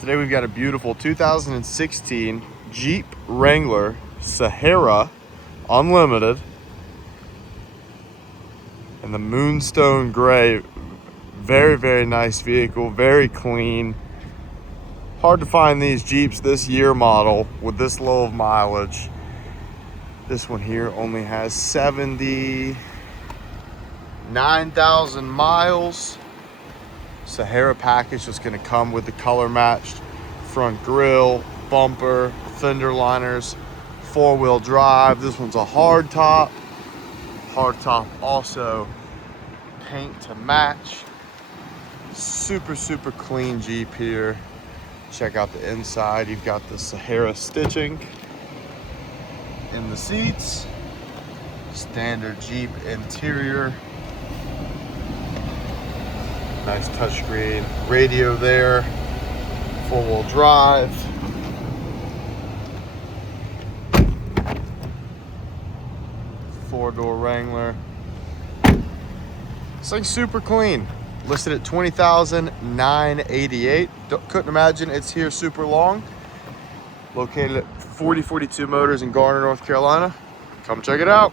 Today we've got a beautiful 2016 Jeep Wrangler Sahara Unlimited in the Moonstone Gray. Very nice vehicle, very clean. Hard to find these Jeeps this year model with this low of mileage. This one here only has 79,000 miles. Sahara Package is going to come with the color matched front grille, bumper, fender liners, 4-wheel drive. This one's a hard top. Hard top also paint to match. Super clean Jeep here. Check out the inside. You've got the Sahara stitching in the seats. Standard Jeep interior. Nice touchscreen radio there. 4-wheel drive. Four-door Wrangler. This thing's super clean. Listed at $20,988. Couldn't imagine it's here super long. Located at 4042 Motors in Garner, North Carolina. Come check it out.